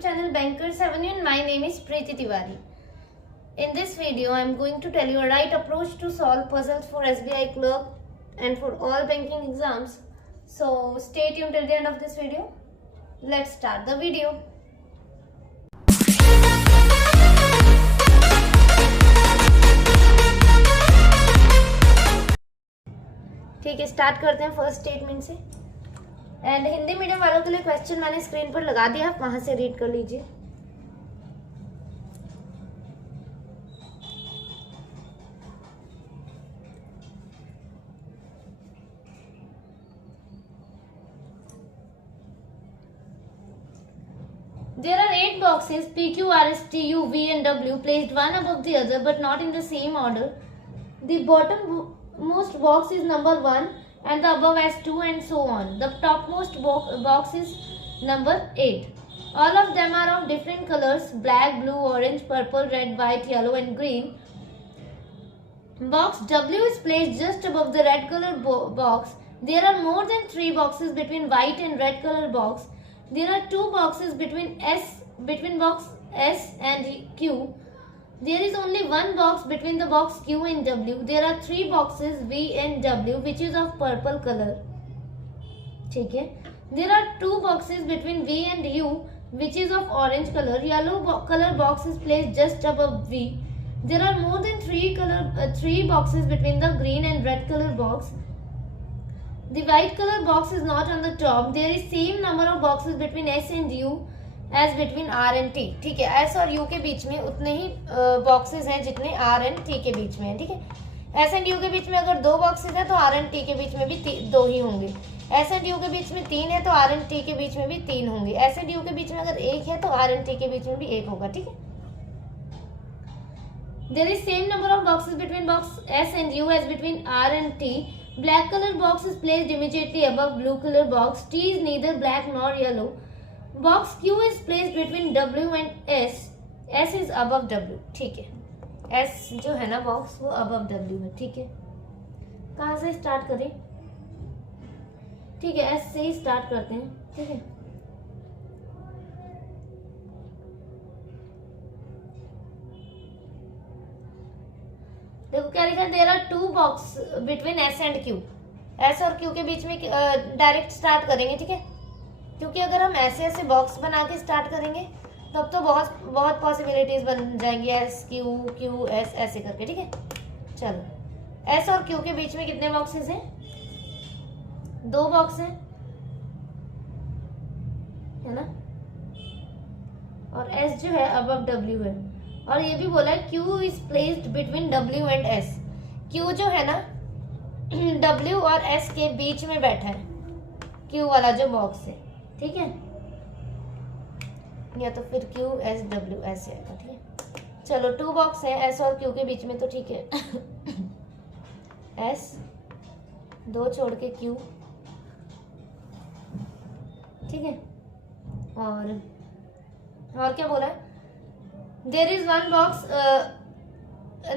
YouTube channel Bankers Avenue and my name is Preeti Tiwari. In this video, I am going to tell you a right approach to solve puzzles for SBI clerk and for all banking exams. So stay tuned till the end of this video. Let's start the video. ठीक है, start करते हैं first statement से। And Hindi medium वालों के लिए question मैंने screen पर लगा दिया, आप वहां से रीड कर लीजिए। There are 8 boxes P, Q, R, S, T, U, V and W placed one above the other but not in the same order. The bottommost box is number 1 and the above has 2 and so on. The topmost box is number 8. All of them are of different colors: black, blue, orange, purple, red, white, yellow and green. Box W is placed just above the red color box. There are more than 3 boxes between white and red color box. There are 2 boxes between box S and Q. There is only 1 box between the box Q and W. There are 3 boxes V and W which is of purple color. ठीक है. There are 2 boxes between V and U which is of orange color. Yellow color box is placed just above V. There are more than 3 boxes between the green and red color box. The white color box is not on the top. There is same number of boxes between S and U as between R and T. ठीक है, S और U के बीच में उतने ही boxes हैं जितने R and T के बीच में हैं। ठीक है, S and U के बीच में अगर 2 बॉक्सेस हैं तो R and T के बीच में भी 2 ही होंगे। S and U के बीच में 3 है तो R and T के बीच में भी 3 होंगे। S and U के बीच में अगर 1 है तो R and T के बीच में भी 1 होगा। ठीक है, There is same number of boxes between box S and U as between R and T. Black color box is placed immediately above blue color box. T is neither black nor yellow. Box Q is placed between W and S. S is above W. ठीक है, S जो है ना box वो above W है। ठीक है, कहाँ से स्टार्ट करें? ठीक है, S से ही स्टार्ट करते हैं। ठीक है, देखो क्या लिखा है, there are 2 box between S and Q. S और क्यू के बीच में डायरेक्ट स्टार्ट करेंगे। ठीक है, क्योंकि अगर हम ऐसे बॉक्स बना के स्टार्ट करेंगे तब तो बहुत पॉसिबिलिटीज बन जाएंगी, एस क्यू क्यू एस ऐसे करके। ठीक है, चलो एस और क्यू के बीच में कितने बॉक्सेस हैं? 2 बॉक्स हैं, है ना, और एस जो है अबव डब्ल्यू है। और ये भी बोला है Q is placed between W and S। Q जो है ना W और S के बीच में बैठा है, Q वाला जो बॉक्स है। ठीक है, या तो फिर Q S W ऐसे आएगा। ठीक है, चलो 2 बॉक्स है S और Q के बीच में तो ठीक है। S 2 छोड़ के Q। ठीक है, और क्या बोला है? There is 1 box,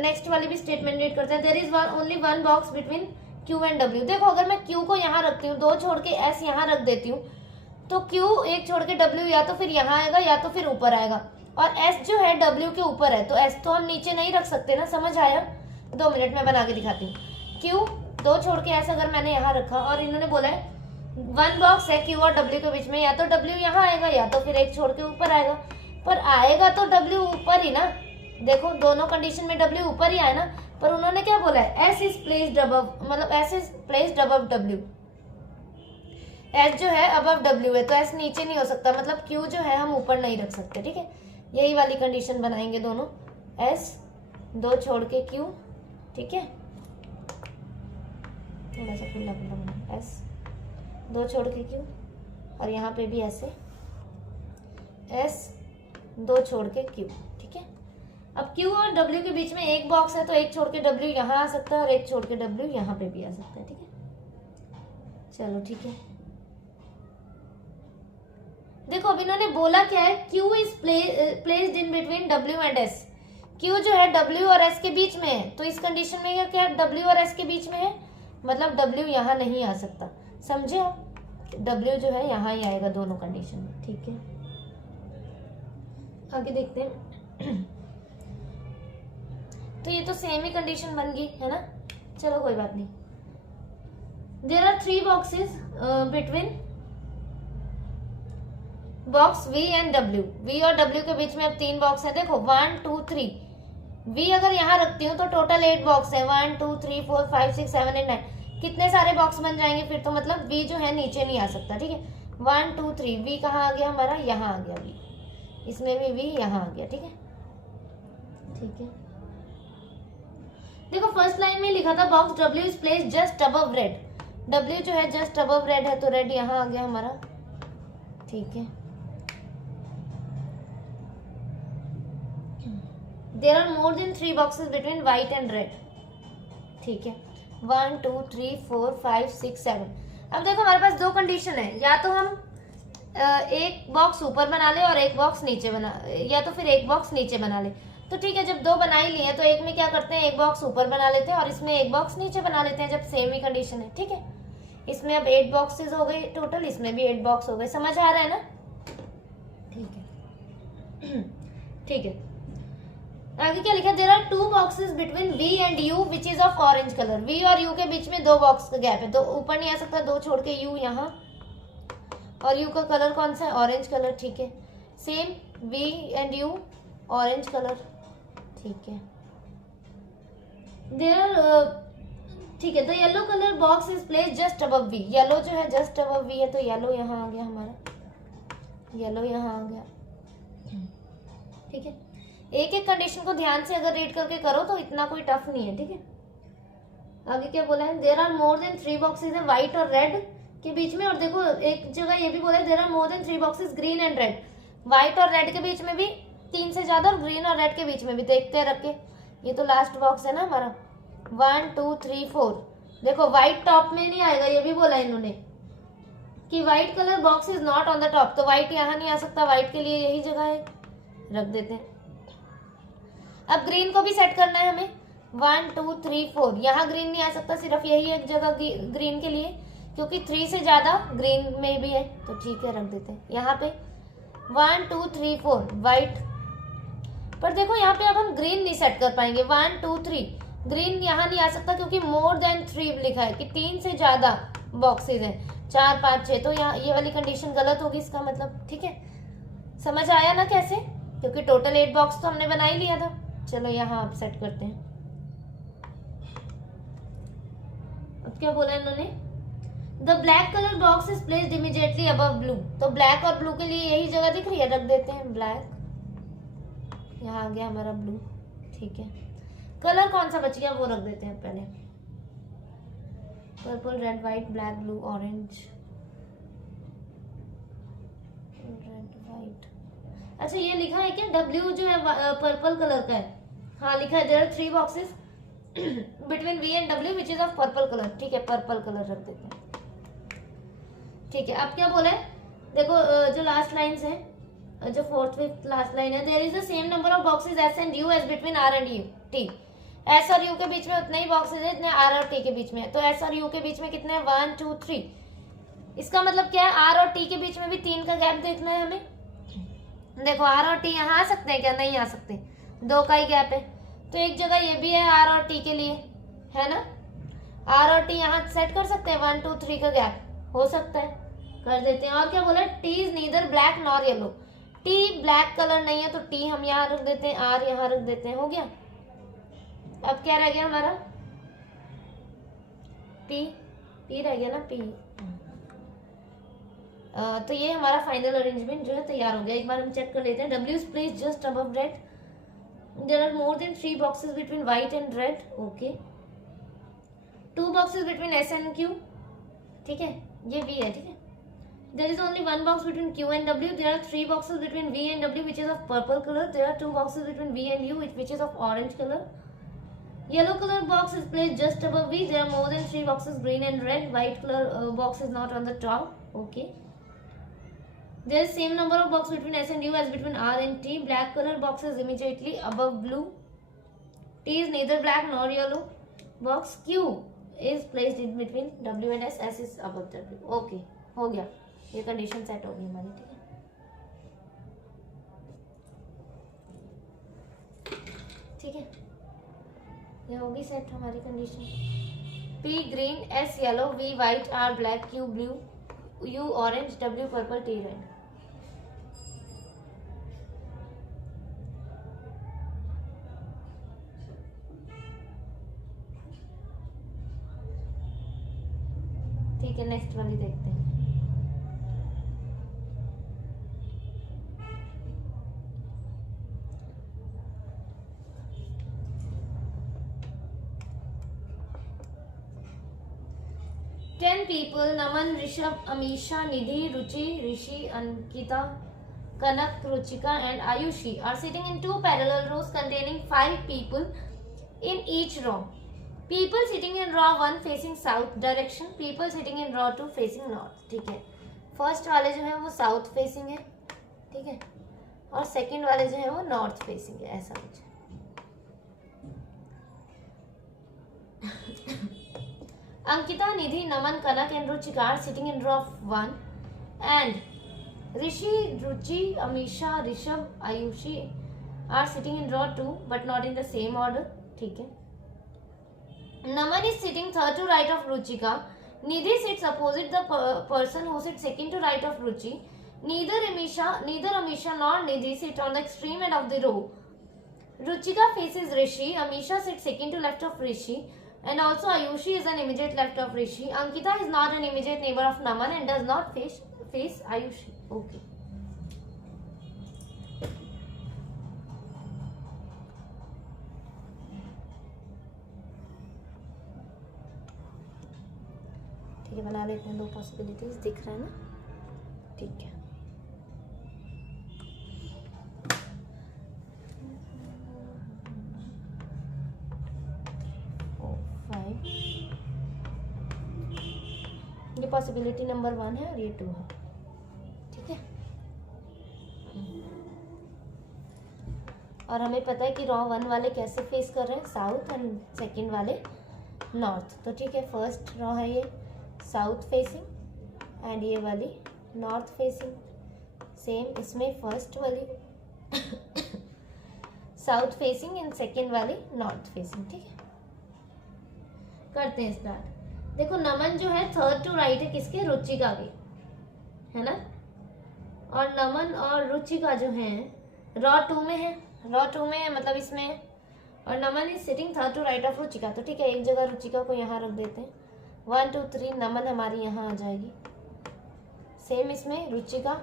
नेक्स्ट वाली भी स्टेटमेंट रीड करते हैं। There is only 1 box between Q and W। देखो अगर मैं Q को यहाँ रखती हूँ, 2 छोड़ के S यहाँ रख देती हूँ तो Q 1 छोड़ के W या तो फिर यहाँ आएगा या तो फिर ऊपर आएगा, और S जो है W के ऊपर है तो S तो हम नीचे नहीं रख सकते ना। समझ आया? 2 मिनट में बना के दिखाती हूँ। Q 2 छोड़ के S अगर मैंने यहाँ रखा और इन्होंने बोला है 1 बॉक्स है Q और W के बीच में, या तो W यहाँ आएगा या तो फिर 1 छोड़ के ऊपर आएगा, पर आएगा तो W ऊपर ही ना। देखो दोनों कंडीशन में W ऊपर ही आया ना, पर उन्होंने क्या बोला है? S इज प्लेस्ड अबव, मतलब S is placed above W। S जो है अबव W है तो S नीचे नहीं हो सकता, मतलब Q जो है हम ऊपर नहीं रख सकते। ठीक है, यही वाली कंडीशन बनाएंगे दोनों, S 2 छोड़ के Q। ठीक है, थोड़ा सा खुला बना, S 2 छोड़ के Q, और यहाँ पे भी ऐसे S 2 छोड़ के Q। ठीक है, अब Q और W के बीच में 1 बॉक्स है तो 1 छोड़ के W यहाँ आ सकता है और 1 छोड़ के W यहाँ पे भी आ सकता है। ठीक है, चलो ठीक है, देखो अब इन्होंने बोला क्या है? Q is placed in between W and S। Q जो है W और S के बीच में है, तो इस कंडीशन में क्या है? W और S के बीच में है, मतलब W यहाँ नहीं आ सकता। समझे आप? W जो है यहाँ ही आएगा दोनों कंडीशन में। ठीक है, आगे देखते हैं। तो ये तो सेम ही कंडीशन बन गई है ना, चलो कोई बात नहीं। There are 3 boxes between box V and W। V और W के बीच में अब 3 बॉक्स है। देखो 1 2 3, V अगर यहाँ रखती हूँ तो टोटल 8 बॉक्स है। 1 2 3 4 5 6 7 8 9, कितने सारे बॉक्स बन जाएंगे फिर तो, मतलब V जो है नीचे नहीं आ सकता। ठीक है, 1 2 3, V कहाँ आ गया हमारा, यहाँ आ गया V, इसमें भी V यहाँ आ गया। ठीक है, ठीक है। देखो फर्स्ट लाइन में लिखा था box W is placed just above red. W जो है जस्ट अबव रेड है, तो रेड यहाँ आ गया हमारा। ठीक है, there are more than 3 boxes between white and red. ठीक है, 1 2 3 4 5 6 7। अब देखो हमारे पास 2 कंडीशन है, या तो हम एक बॉक्स ऊपर बना ले और एक बॉक्स नीचे बना, या तो फिर एक बॉक्स नीचे बना ले। तो ठीक है, जब 2 बना ही लिए तो एक में क्या करते हैं, एक बॉक्स ऊपर बना लेते हैं और इसमें एक बॉक्स नीचे बना लेते हैं, जब सेम ही कंडीशन है। ठीक है, इसमें अब 8 बॉक्सेस हो गए टोटल, इसमें भी 8 बॉक्स हो गए। समझ आ रहा है ना? ठीक है, ठीक है। आगे क्या लिखा, there are 2 boxes between V and U which is of orange colour. V और U के बीच में 2 बॉक्स का गैप है, तो ऊपर नहीं आ सकता, 2 छोड़ के U यहाँ, और U का कलर कौन सा है, ऑरेंज कलर। ठीक है, same V and U orange colour. ठीक है, देयर आर, ठीक है, the yellow colour box is placed just above V। Yellow जो है जस्ट अबव V है, तो येलो यहाँ आ गया हमारा, येलो यहाँ आ गया। ठीक है, एक एक कंडीशन को ध्यान से अगर रीड करके करो तो इतना कोई टफ नहीं है। ठीक है, आगे क्या बोला है, there are more than 3 boxes है व्हाइट और रेड के बीच में। और देखो एक जगह ये भी बोला है, there are more than 3 boxes green and red. White और रेड के बीच में भी 3 से ज्यादा, और ग्रीन और रेड के बीच में भी। देखते हैं रख के, ये तो लास्ट बॉक्स है ना हमारा, 1 2 3 4। देखो व्हाइट टॉप में नहीं आएगा, ये भी बोला है इन्होंने कि white colour box is not on the top, तो व्हाइट यहाँ नहीं आ सकता, व्हाइट के लिए यही जगह है, रख देते हैं। अब ग्रीन को भी सेट करना है हमें, 1 2 3 4, यहाँ ग्रीन नहीं आ सकता, सिर्फ यही एक जगह ग्रीन के लिए, क्योंकि 3 से ज्यादा ग्रीन में भी है, तो ठीक है रख देते हैं यहाँ पे 1 2 3 4 व्हाइट। पर देखो यहाँ पे अब हम ग्रीन नहीं सेट कर पाएंगे, 1 2 3 ग्रीन यहाँ नहीं आ सकता, क्योंकि मोर देन 3 लिखा है कि 3 से ज्यादा बॉक्सेज हैं, 4 5 6, तो यहाँ ये वाली कंडीशन गलत होगी इसका मतलब। ठीक है, समझ आया ना कैसे, क्योंकि टोटल 8 बॉक्स तो हमने बना ही लिया था। चलो यहाँ आप सेट करते हैं। अब क्या बोला इन्होंने, the black colour box is placed immediately above blue. तो ब्लैक और ब्लू के लिए यही जगह दिख रही है, रख देते हैं ब्लैक, यहाँ आ गया हमारा ब्लू। ठीक है, कलर कौन सा बच गया वो रख देते हैं पहले, purple red white black blue orange red white. अच्छा ये लिखा है क्या, W जो है पर्पल कलर का है, हाँ लिखा है, there are 3 boxes between V and W which is of purple colour. ठीक है, पर्पल कलर रख देते हैं। ठीक है, अब क्या बोला है, देखो जो लास्ट लाइन्स है, जो 4th 5th लास्ट लाइन है, there is the same number of boxes S and U as between R and T। S और U के बीच में उतने ही बॉक्सेस है जितने R और T के बीच में है, तो S और U के बीच में कितने हैं, 1 2 3। इसका मतलब क्या है, R और T के बीच में भी 3 का गैप देखना है हमें। देखो R और T यहाँ आ सकते हैं क्या, नहीं आ सकते, 2 का ही गैप है, तो एक जगह ये भी है R और T के लिए, है ना, R और T यहाँ सेट कर सकते हैं, 1 2 3 का गैप हो सकता है, कर देते हैं। और क्या बोला, T is neither black nor yellow. T black colour नहीं है, तो T हम यहाँ रख देते हैं, R यहाँ रख देते हैं, हो गया। अब क्या रह गया हमारा, P रह गया ना, P। तो ये हमारा फाइनल अरेंजमेंट जो है तैयार हो गया। एक बार हम चेक कर लेते हैं, W is placed just above red, there are more than 3 boxes between white and red, okay, 2 boxes between S and Q, ठीक है, ये V है, ठीक है, there is only 1 box between Q and W, there are 3 boxes between V and W which is of purple color, there are 2 boxes between V and U which is of orange color, yellow color box is placed just above V, there are more than 3 boxes green and red, white color box is not on the top, okay, there is same number of boxes between S and U as between R and T. Black color box is immediately above blue. T is neither black nor yellow. Box Q is placed in between W and S. S is above W. Okay, हो गया, ये condition set हो गई हमारी। ठीक है, ठीक है, ये होगी सेट हमारी condition. P green, S yellow, V white, R black, Q blue, U orange, W purple, T red. ठीक है, नेक्स्ट वाली देखते हैं। Ten people, Naman, Rishabh, Amisha, Nidhi, Ruchi, Rishi, Ankita, Kanak, Ruchika and Ayushi are sitting in two parallel rows containing 5 people in each row. People sitting in row 1 facing south direction, people sitting in row 2 facing north। ठीक है, first वाले जो है वो south facing है, ठीक है, और सेकंड वाले जो है वो नॉर्थ फेसिंग है, ऐसा कुछ। Ankita, Nidhi, Naman, Kanak and Ruchika are sitting in row 1 and Rishi, Ruchi, Amisha, Rishabh, Ayushi are sitting in row 2 but not in the same order। ठीक है, Naman is sitting third to right of Ruchika, Nidhi sits opposite the person who sits second to right of Ruchi, neither Amisha nor Nidhi sit on the extreme end of the row, Ruchika faces Rishi, Amisha sits second to left of Rishi and also Ayushi is an immediate left of Rishi, Ankita is not an immediate neighbor of Naman and does not face Ayushi। Okay, ठीक है, बना लेते हैं। दो possibilities दिख रहा है ना, ठीक है। ये पॉसिबिलिटी नंबर 1 है और ये 2 है, ठीक है। और हमें पता है कि रॉ 1 वाले कैसे फेस कर रहे हैं, साउथ, एंड सेकंड वाले नॉर्थ। तो ठीक है, फर्स्ट रॉ है ये साउथ फेसिंग एंड ये वाली नॉर्थ फेसिंग। सेम इसमें फर्स्ट वाली साउथ फेसिंग एंड सेकंड वाली नॉर्थ फेसिंग, ठीक है। करते हैं स्टार्ट। देखो, नमन जो है थर्ड टू राइट है किसके, रुचिका के, है ना, और नमन और रुचिका जो है रॉ 2 में है, रॉ 2 में है मतलब इसमें है, और Naman is sitting third to right of Ruchika. तो ठीक है, एक जगह रुचिका को यहाँ रख देते हैं। 1 2 3 नमन हमारी यहाँ आ जाएगी। सेम इसमें रुचिका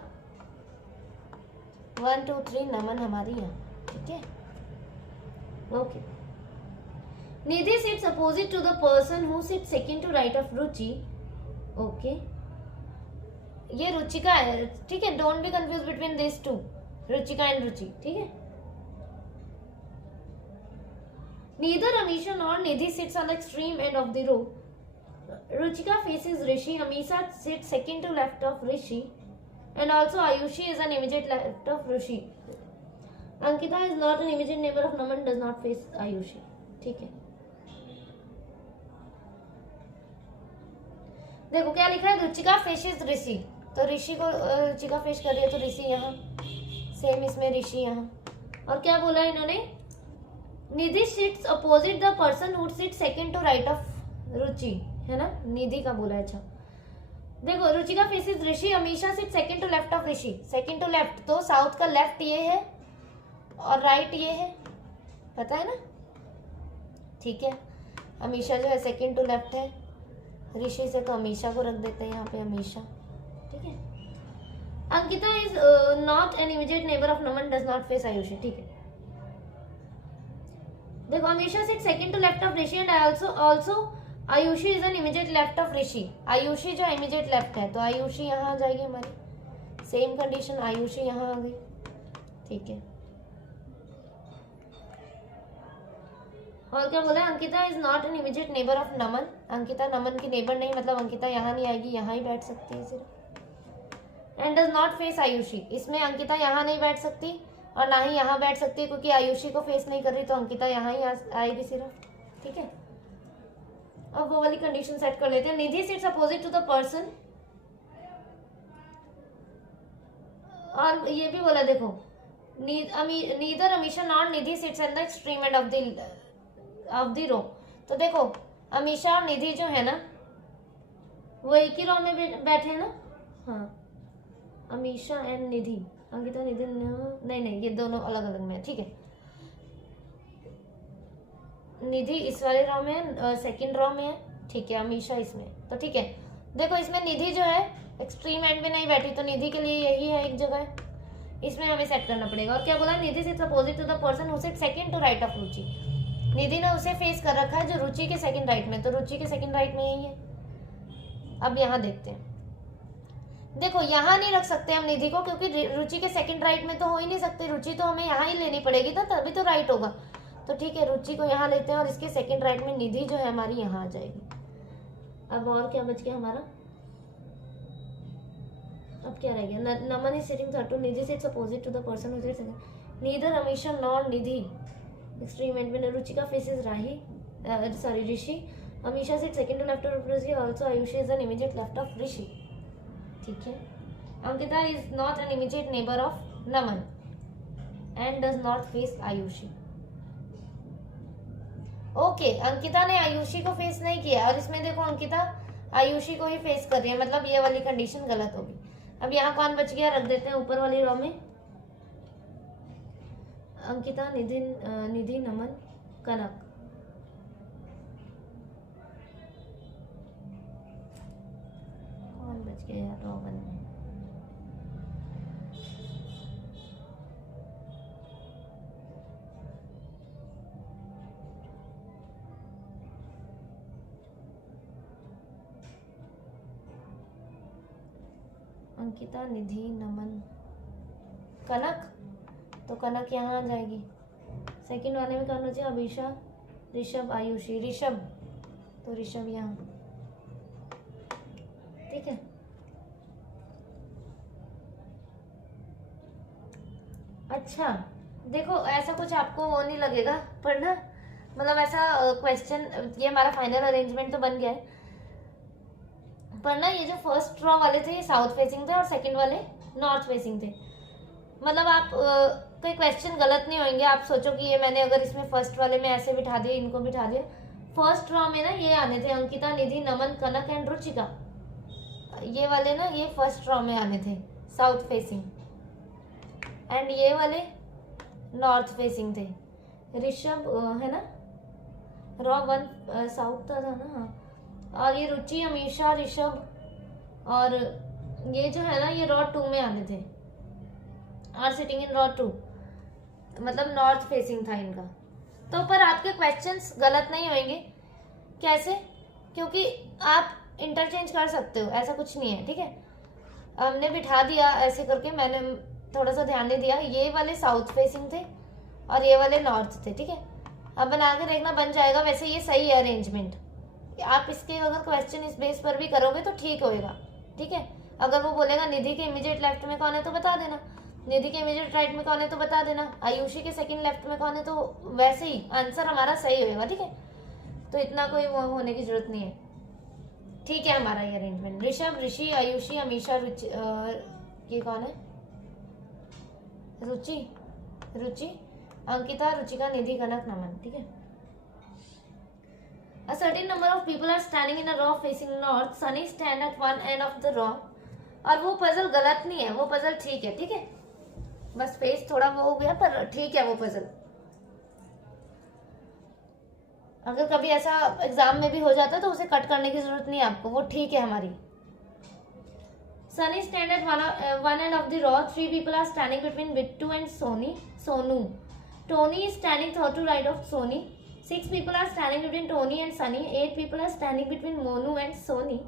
1 2 3 नमन हमारी यहाँ, ठीक है, okay. Nidhi sits opposite to the person who sits second to right of Ruchi। Okay, ये रुचिका है, ठीक है, don't be confuse between this two, Ruchika and Ruchi, ठीक है। Neither Amisha nor Nidhi sits on the extreme end of the row. Ruchika faces Rishi, Amisha sits second to left of Rishi, and also Ayushi is an immediate left of Rishi. Ankita is not an immediate neighbor of Naman, does not face Ayushi, ठीक है। देखो क्या लिखा है, Ruchika faces ऋषि, तो ऋषि को Ruchika face कर रही है तो ऋषि यहाँ, सेम इसमें ऋषि यहाँ। और क्या बोला इन्होंने, Nidhi sits opposite the person who sit second to right of Ruchi, है ना, निधि का बोला है। अच्छा देखो, Ruchika faces Rishi, Amisha sit second to left of Rishi, second to left, तो साउथ का लेफ्ट ये है और राइट ये है, पता है ना, ठीक है। अमीशा जो है सेकंड टू लेफ्ट है ऋषि से, तो अमीशा को रख देते हैं यहाँ पे, अमीशा, ठीक है। Ankita is not an immediate neighbour of Naman, does not face Ayushi, ठीक है। देखो, Amisha sit second to left of Rishi and also Ayushi is an immediate left of Rishi, Ayushi जो इमीडिएट लेफ्ट है तो आयुषी यहाँ आ जाएगी हमारी। सेम कंडीशन, आयुषी यहाँ आ गई, ठीक है। और क्या बोला, Ankita is not an immediate neighbour of Naman, Ankita Naman की नेबर नहीं, मतलब अंकिता यहाँ नहीं आएगी, यहाँ ही बैठ सकती है सिर्फ। And does not face Ayushi, इसमें अंकिता यहाँ नहीं बैठ सकती और ना ही यहाँ बैठ सकती है, क्योंकि आयुषी को फेस नहीं कर रही, तो अंकिता यहाँ ही आएगी सिर्फ, ठीक है। अब वो वाली कंडीशन सेट कर लेते हैं। Nidhi sits opposite to the person, और ये भी बोला देखो, neither Amisha not Nidhi sits at the extreme end of the row. तो देखो अमीशा और निधि जो है ना वो एक ही रो में बैठे हैं ना। हाँ, अमीशा एंड निधि, अंकिता निधि नहीं, ये दोनों अलग अलग में है, ठीक है। निधि इस वाले रो में है, सेकंड रो में है, ठीक है, अमीशा इसमें, तो ठीक है। देखो इसमें निधि जो है एक्सट्रीम एंड में नहीं बैठी, तो निधि के लिए यही है एक जगह, इसमें हमें सेट करना पड़ेगा। और क्या बोला, Nidhi sits opposite to the person who sits second to right of Ruchi. Nidhi ने उसे फेस कर रखा है जो रुचि के सेकंड राइट में, तो रुचि के सेकंड राइट में यही है। अब यहाँ देखते हैं, देखो यहाँ नहीं रख सकते हम निधि को, क्योंकि रुचि के सेकंड राइट में तो हो ही नहीं सकते, रुचि तो हमें यहाँ ही लेनी पड़ेगी ना, तभी तो राइट होगा। तो ठीक है, रुचि को यहाँ लेते हैं और इसके सेकंड राइट में निधि जो है हमारी यहाँ आ जाएगी। अब और क्या बच गया हमारा, अब क्या रह गया, Naman is sitting third to Nidhi sits opposite to the person who sits neither Amisha nor Nidhi extreme end में। Ruchika faces Rahi sorry Rishi. Amisha sits second to left of Rishi, also Ayushi is an immediate left of Rishi, ठीक है। Ankita is not an immediate neighbour of Naman and does not face Ayushi. Okay, Ankita ने आयुषी को face नहीं किया, और इसमें देखो अंकिता आयुषी को ही फेस कर रही है, मतलब ये वाली कंडीशन गलत होगी। अब यहाँ कौन बच गया, रख देते हैं ऊपर वाली रो में अंकिता, निधि, नमन, कनक। कौन बच गया यार रो 1 में, अंकिता, निधि, नमन, कनक। तो कनक यहाँ आ जाएगी। सेकंड वाले में कौन बचे, अभिषा, ऋषभ, आयुषी, ऋषभ, तो ऋषभ यहाँ, ठीक है। अच्छा देखो ऐसा कुछ आपको वो नहीं लगेगा पढ़ना, मतलब ऐसा क्वेश्चन, ये हमारा फाइनल अरेंजमेंट तो बन गया है, पर ना ये जो फर्स्ट रो वाले थे ये साउथ फेसिंग थे और सेकंड वाले नॉर्थ फेसिंग थे। मतलब आप कोई क्वेश्चन गलत नहीं होंगे, आप सोचो कि ये मैंने अगर इसमें फर्स्ट वाले में ऐसे बिठा दिए, इनको बिठा दिया, फर्स्ट रो में ना ये आने थे अंकिता, निधि, नमन, कनक एंड रुचिका, ये वाले ना ये फर्स्ट रो में आने थे साउथ फेसिंग, एंड ये वाले नॉर्थ फेसिंग थे। ऋषभ है ना, रो 1 साउथ था ना, हाँ, और ये रुचि, अमीशा, ऋषभ और ये जो है ना ये रो 2 में आने थे, और सिटिंग इन रो 2, मतलब नॉर्थ फेसिंग था इनका। तो पर आपके क्वेश्चंस गलत नहीं होंगे, कैसे, क्योंकि आप इंटरचेंज कर सकते हो, ऐसा कुछ नहीं है, ठीक है। हमने बिठा दिया ऐसे करके, मैंने थोड़ा सा ध्यान नहीं दिया, ये वाले साउथ फेसिंग थे और ये वाले नॉर्थ थे, ठीक है। अब बना के देखना बन जाएगा, वैसे ये सही है अरेंजमेंट। आप इसके अगर क्वेश्चन इस बेस पर भी करोगे तो ठीक होएगा, ठीक है। अगर वो बोलेगा निधि के इमीडिएट लेफ्ट में कौन है तो बता देना, निधि के इमीडिएट राइट में कौन है तो बता देना, आयुषी के सेकंड लेफ्ट में कौन है, तो वैसे ही आंसर हमारा सही होएगा, ठीक है। तो इतना कोई वो होने की जरूरत नहीं है, ठीक है। हमारा ये अरेंजमेंट ऋषभ, ऋषि, आयुषी, अमीशा, रुचि, ये कौन है, रुचि, अंकिता, रुचिका, निधि, कनक, नमन, ठीक है। A certain number of people are standing in a row facing north. Sunny stand at one end of the row. और वो पजल गलत नहीं है, वो पजल ठीक है, ठीक है। बस फेस थोड़ा वो हो गया, पर ठीक है वो पजल। अगर कभी ऐसा एग्जाम में भी हो जाता तो उसे कट करने की जरूरत नहीं है आपको, वो ठीक है हमारी। Sunny stand at one end of the row. 3 people are standing between Bittu and Sonu. Tony is standing third to right of Sony. 6 people are standing between Tony and Sunny. 8 people are standing between Monu and Sony.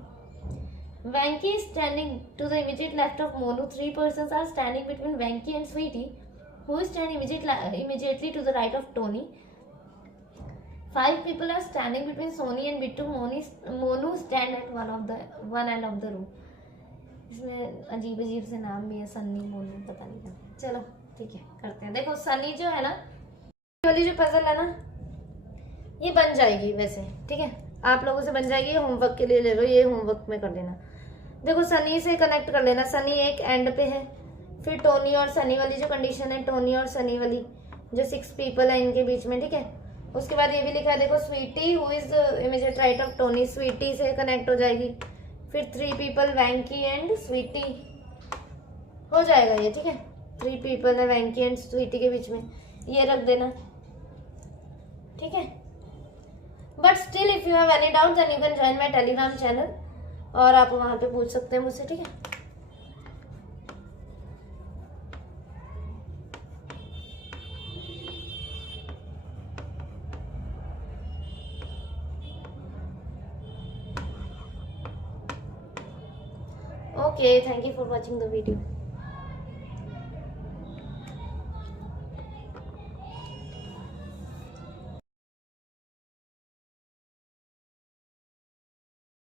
Venky is standing to the immediate left of Monu. 3 persons are standing between Venky and Sweetie, who is standing immediately to the right of Tony. 5 people are standing between Sony and Bittu. Monu stand at one end of the room. इसमें अजीब अजीब से नाम भी है, सन्नी, मोनू, पता नहीं क्या। चलो ठीक है, करते हैं। देखो सनी जो है ना, ये वाली जो पजल है ना, ये बन जाएगी वैसे, ठीक है। आप लोगों से बन जाएगी, होमवर्क के लिए ले लो, ये होमवर्क में कर लेना। देखो सनी से कनेक्ट कर लेना, सनी एक एंड पे है, फिर टोनी और सनी वाली जो कंडीशन है, टोनी और सनी वाली जो 6 पीपल है इनके बीच में, ठीक है। उसके बाद ये भी लिखा है देखो, Sweetie who is immediate right of Tony, Sweetie से कनेक्ट हो जाएगी। फिर 3 पीपल वैंकी एंड स्वीटी हो जाएगा ये, ठीक है। 3 पीपल है वैंकी एंड स्वीटी के बीच में, ये रख देना, ठीक है। But still if you have any doubt then you can join my Telegram channel, और आप वहां पे पूछ सकते हैं मुझसे, ठीक है। Okay, thank you for watching the video.